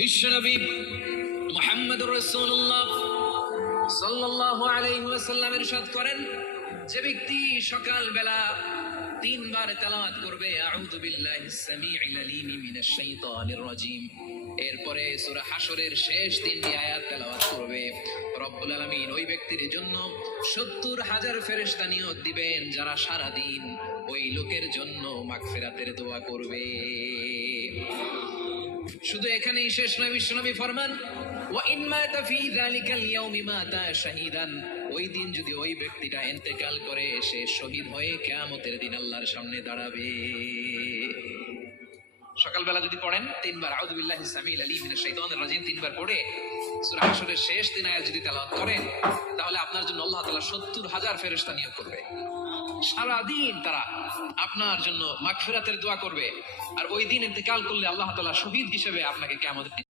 বিশ্বনবী মুহাম্মদুর রাসূলুল্লাহ সাল্লাল্লাহু আলাইহি ওয়াসাল্লাম ইরশাদ করেন, যে ব্যক্তি সকালবেলা তিনবার তেলাওয়াত করবে আউযু বিল্লাহিস সামিউল আলিম মিনাশ শাইতানির রাজীম, এরপরে সূরা হাশরের শেষ তিনটি আয়াত তেলাওয়াত করবে, রব্বুল আলামিন ওই ব্যক্তির জন্য ৭০,০০০ ফেরেশতা নিয়োগ দিবেন যারা সারা দিন ওই লোকের জন্য মাগফিরাতের দোয়া করবে। শুধু এখানেই শেষ নয়, বিশ্বনবী ফরমান ওয়া ইন মাতা ফি যালিকাল ইয়াউমি মাতা শাহীদান, ওই দিন যদি ওই ব্যক্তিটা ইন্তেকাল করে সে শহীদ হয়ে কিয়ামতের দিন আল্লাহর সামনে দাঁড়াবে। সকালবেলা যদি পড়েন তিনবার আউযু বিল্লাহিস সামিউল আলিম মিনাশ শাইতানির রাজীম তিনবার পড়ে সূরা হাশরের শেষ তিন আয়াত যদি তেলাওয়াত করেন, তাহলে আপনার জন্য আল্লাহ তাআলা ৭০,০০০ ফেরেশতা নিয়োগ করবে। সারা দিন তারা আপনার জন্য মাগফিরাতের দোয়া করবে, আর ওই দিন ইন্তেকাল করলে আল্লাহ তাআলা শহীদ হিসেবে আপনাকে কিয়ামতের